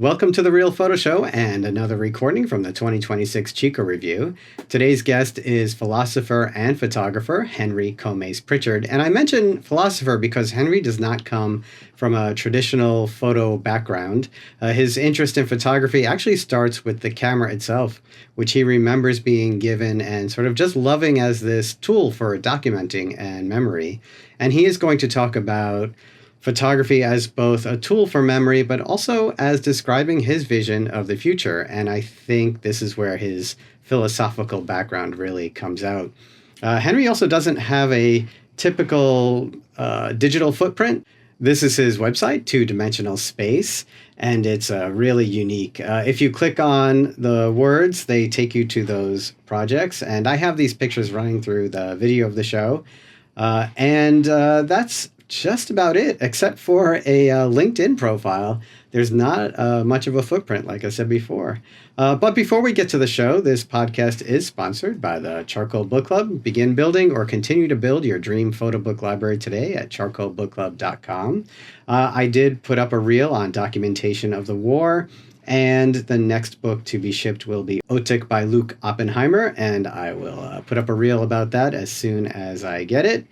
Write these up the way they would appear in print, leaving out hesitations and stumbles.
Welcome to the Real Photo Show and another recording from the 2026 Chico Review. Today's guest is philosopher and photographer Henry Comes-Pritchett. And I mention philosopher because Henry does not come from a traditional photo background. His interest in photography actually starts with the camera itself, which he remembers being given and sort of just loving as this tool for documenting and memory. And he is going to talk about photography as both a tool for memory, but also as describing his vision of the future. And I think this is where his philosophical background really comes out. Henry also doesn't have a typical digital footprint. This is his website, Two Dimensional Space, and it's really unique. If you click on the words, they take you to those projects. And I have these pictures running through the video of the show. And that's just about it, except for a LinkedIn profile. There's not much of a footprint, like I said before. But before we get to the show, this podcast is sponsored by the Charcoal Book Club. Begin building or continue to build your dream photo book library today at charcoalbookclub.com. I did put up a reel on documentation of the war, and the next book to be shipped will be Otik by Luke Oppenheimer, and I will put up a reel about that as soon as I get it.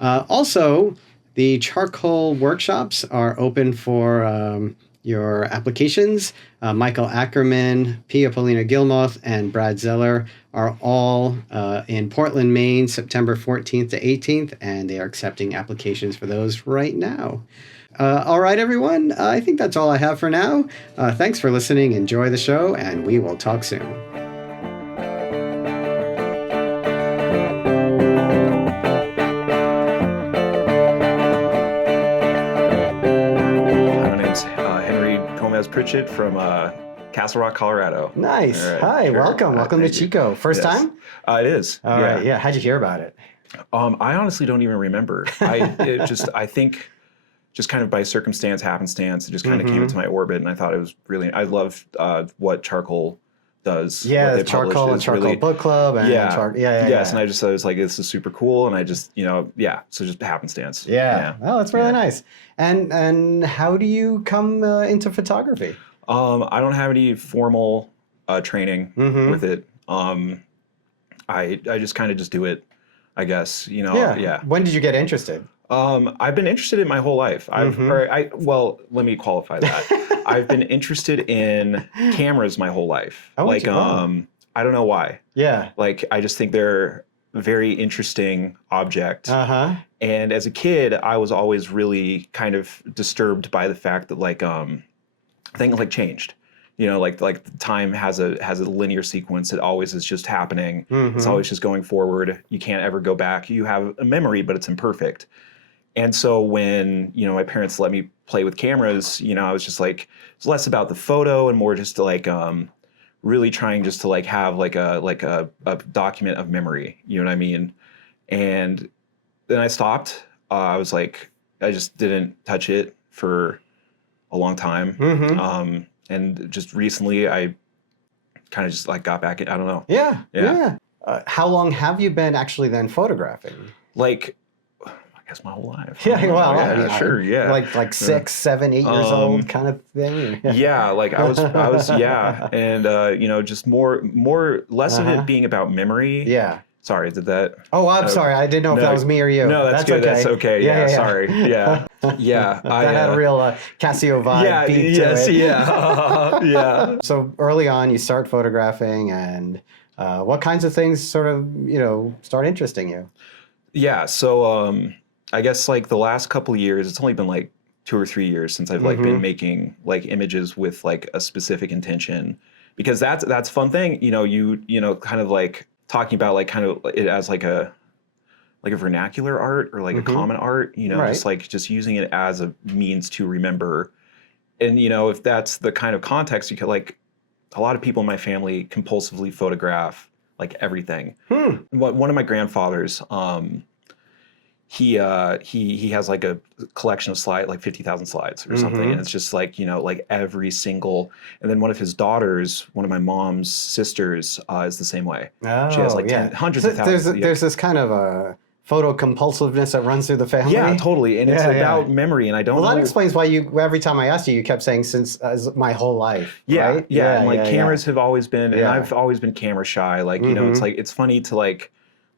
Also, the charcoal workshops are open for your applications. Michael Ackerman, Pia Paulina Gilmoth, and Brad Zeller are all in Portland, Maine, September 14th to 18th, and they are accepting applications for those right now. All right, everyone. I think that's all I have for now. Thanks for listening. Enjoy the show, and we will talk soon. Pritchett from Castle Rock, Colorado. Nice. Right, Hi, sure. welcome to Chico. First time? It is. All right. Yeah. How'd you hear about it? I honestly don't even remember. I think just kind of by happenstance, it just kind of came into my orbit, and I thought it was really. I love what charcoal does. Yeah, the charcoal and charcoal really, book club. And yes, and I was like, this is super cool, and I just, so just happenstance. Yeah. Oh, that's really nice. And how do you come into photography? I don't have any formal training with it. I just kind of just do it, I guess. Yeah. When did you get interested? I've been interested in my whole life. Well, let me qualify that. I've been interested in cameras my whole life. Oh, I don't know why. Yeah. Like, I just think they're a very interesting object. And as a kid, I was always really kind of disturbed by the fact that things changed. Like time has a linear sequence. It always is just happening. It's always just going forward. You can't ever go back. You have a memory, but it's imperfect. And so when, my parents let me play with cameras, I was just like, it's less about the photo and more just to really trying just to have a document of memory, you know what I mean? And then I stopped. I was like, I just didn't touch it for a long time. And just recently I kind of just got back in, I don't know. Yeah. How long have you been actually then photographing? I guess my whole life. Yeah, well, sure, yeah. Like 6, 7, 8 years old kind of thing. Yeah, I was, yeah, and just less of it being about memory. Yeah. Sorry, did that? Oh, I'm sorry. I didn't know if that was me or you. No, that's good. Okay. That's okay. Yeah, sorry. Yeah, yeah. That had a real Casio vibe. Yeah. So early on, you start photographing, and what kinds of things sort of start interesting you? Yeah. So I guess the last couple of years, it's only been 2 or 3 years since I've been making images with a specific intention, because that's a fun thing. You kind of talking about kind of it as a vernacular art or a common art, right. just using it as a means to remember. And if that's the kind of context, you could a lot of people in my family compulsively photograph everything. One of my grandfathers, he has a collection of slides, 50,000 slides or something, and it's just every single. And then one of his daughters, one of my mom's sisters, is the same way. Oh, she has hundreds of thousands. There's this kind of photo compulsiveness that runs through the family. Yeah, totally. And it's about memory, and I don't know. Well, that explains why every time I asked you, you kept saying since my whole life, right? Yeah. And like cameras have always been, and I've always been camera shy. Like, you know, it's like, it's funny to like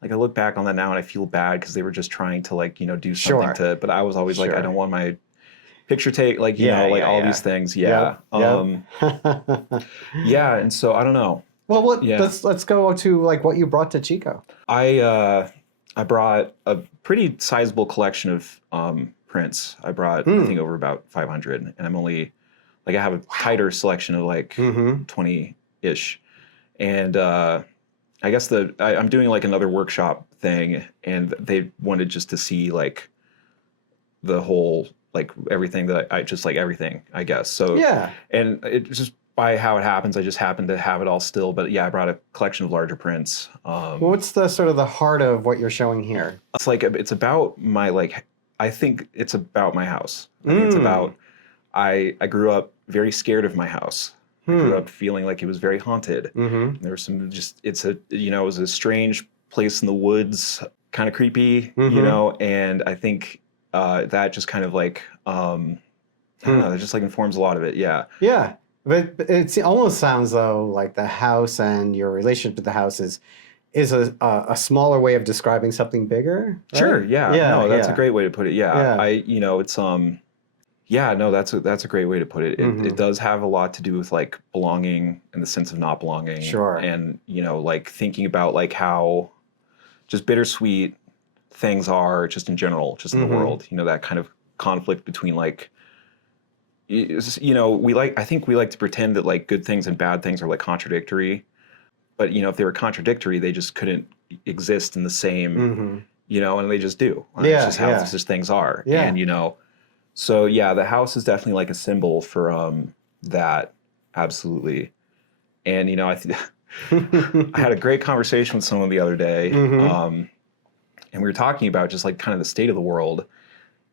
I look back on that now and I feel bad because they were just trying to like, you know, do something but I was always like, I don't want my picture take, like, you know, like all these things. Yeah. Yeah. And so I don't know. Well, let's go to like what you brought to Chico. I brought a pretty sizable collection of prints. I brought I think over about 500, and I'm only like I have a tighter selection of like 20-ish, and I guess I'm doing like another workshop thing, and they wanted just to see like the whole like everything that I just like everything, I guess. So and it just by how it happens, I just happen to have it all still. But yeah, I brought a collection of larger prints. What's the sort of the heart of what you're showing here? It's like it's about my like I think it's about my house. I think it's about I grew up very scared of my house. I grew up feeling like it was very haunted. There was some it was a strange place in the woods, kind of creepy, you know, and I think that just kind of like I don't know, it just like informs a lot of it. Yeah. Yeah. But it almost sounds though like the house and your relationship with the house is a smaller way of describing something bigger. Right? Sure. Yeah. No, that's a great way to put it. Yeah. It's yeah, no, that's a great way to put it. It does have a lot to do with like belonging and the sense of not belonging. Sure. And, you know, like thinking about like how just bittersweet things are just in general, just in the world, you know, that kind of conflict between like, you know, I think we like to pretend that like good things and bad things are like contradictory, but you know, if they were contradictory, they just couldn't exist in the same, you know, and they just do. It's just how these things are. And, you know, so yeah, the house is definitely like a symbol for that. Absolutely. And, you know, I had a great conversation with someone the other day, and we were talking about just like kind of the state of the world.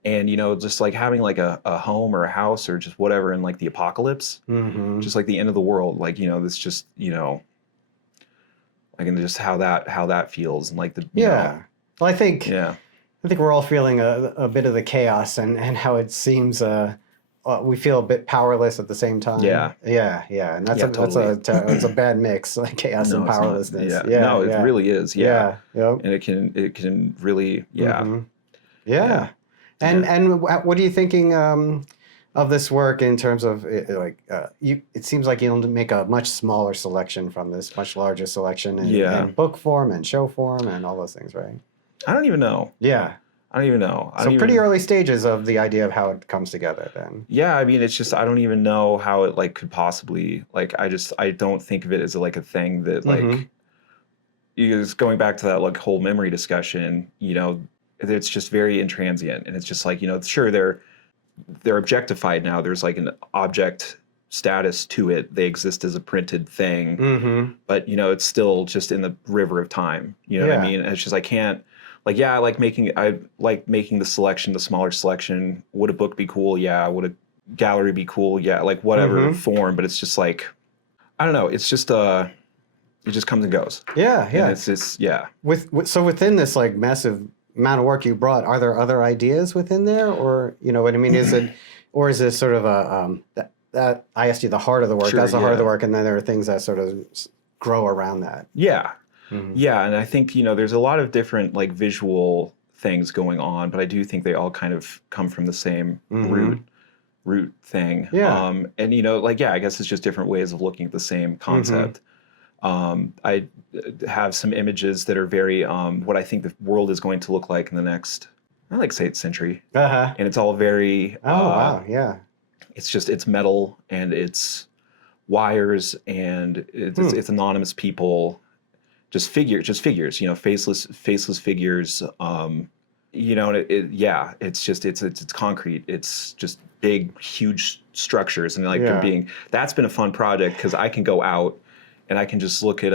And, you know, just like having like a home or a house or just whatever in like the apocalypse, just like the end of the world, like, you know, this just, you know, like and just how that feels and like the, you know, well, I think we're all feeling a bit of the chaos and how it seems we feel a bit powerless at the same time. Yeah. And that's it's a bad mix, like chaos and powerlessness. It really is. Yeah. And it can really, And what are you thinking of this work in terms of it seems like you'll make a much smaller selection from this much larger selection in book form and show form and all those things, right? I don't even know. I don't even know. So pretty early stages of the idea of how it comes together then. Yeah, I mean, it's just, I don't even know how it like could possibly, like, I don't think of it as like a thing that like, is going back to that like whole memory discussion, you know, it's just very intransient. And it's just like, you know, sure, they're objectified now. There's like an object status to it. They exist as a printed thing, but you know, it's still just in the river of time. You know what I mean? And it's just, I can't, like, I like making the selection, the smaller selection. Would a book be cool? Yeah. Would a gallery be cool? Yeah. Like whatever form, but it's just like, I don't know. It's just, it just comes and goes. Yeah. And it's So within this like massive amount of work you brought, are there other ideas within there, or you know what I mean? Is it sort of a that I asked you the heart of the work? Sure, that's the heart of the work, and then there are things that sort of grow around that. Yeah. Yeah, and I think, you know, there's a lot of different like visual things going on, but I do think they all kind of come from the same root thing. Yeah. And you know, like, I guess it's just different ways of looking at the same concept. I have some images that are very what I think the world is going to look like in the next, I like to say, 8th century. And it's all very it's metal and it's wires and it's anonymous people. Just figures, you know, faceless figures. You know, it's concrete. It's just big, huge structures, and like that's been a fun project because I can go out and I can just look at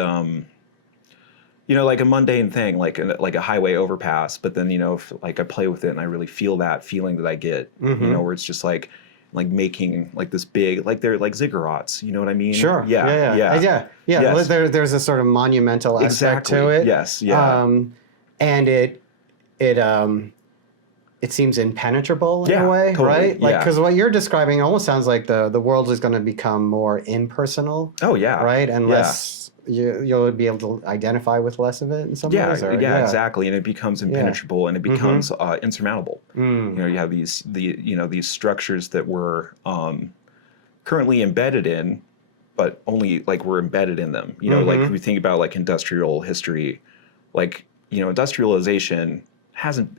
you know, like a mundane thing, like a highway overpass, but then, you know, if, like I play with it and I really feel that feeling that I get, you know, where it's just like making like this big, like they're like ziggurats, you know what I mean? Sure. Yeah. Yes. There's a sort of monumental aspect to it. Yes. And it seems impenetrable in Yeah, a way, totally. right? Like, Yeah. because what you're describing almost sounds like the world is going to become more impersonal, Oh yeah. right? And Yeah. less, you'll be able to identify with less of it in some Yeah, ways. Or, yeah, exactly. And it becomes impenetrable and it becomes insurmountable. Mm. You know, you have these structures that we're currently embedded in, but only like we're embedded in them. You know, like we think about like industrial history, like, you know, industrialization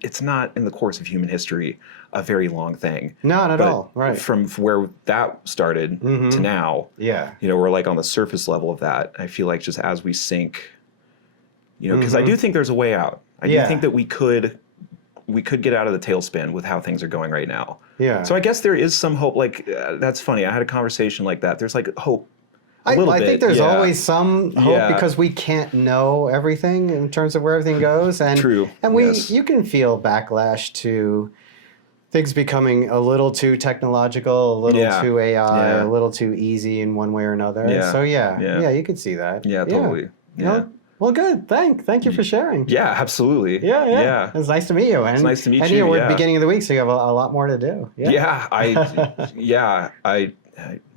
it's not in the course of human history a very long thing. Not at all, right. From where that started to now, Yeah. you know, we're like on the surface level of that. I feel like just as we sink, you know, because I do think there's a way out. I do think that we could get out of the tailspin with how things are going right now. Yeah. So I guess there is some hope. Like, that's funny. I had a conversation like that. There's like hope. I think there's always some hope because we can't know everything in terms of where everything goes. And, True. And you can feel backlash to things becoming a little too technological, a little too AI, a little too easy in one way or another. Yeah. So you can see that. Yeah, totally. Yeah. Well, good. Thank you for sharing. Yeah, absolutely. Yeah. It was nice to meet you. And, it's nice to meet and you. We're at the beginning of the week, so you have a lot more to do.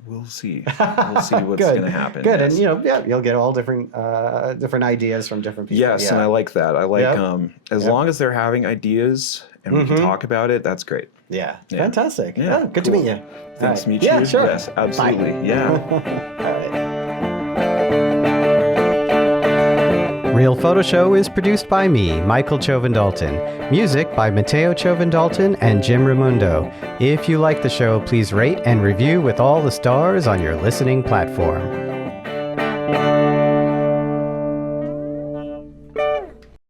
We'll see. We'll see what's going to happen. Good. Yes. And you'll get all different ideas from different people. Yes, and I like that. I like as long as they're having ideas and we can talk about it, that's great. Yeah. Fantastic. Yeah. Good to meet you. Thanks to meet you. Yeah, sure. Yes, absolutely. Bye. Yeah. All right. Real Photo Show is produced by me, Michael Chovin-Dalton. Music by Matteo Chovin-Dalton and Jim Raimundo. If you like the show, please rate and review with all the stars on your listening platform.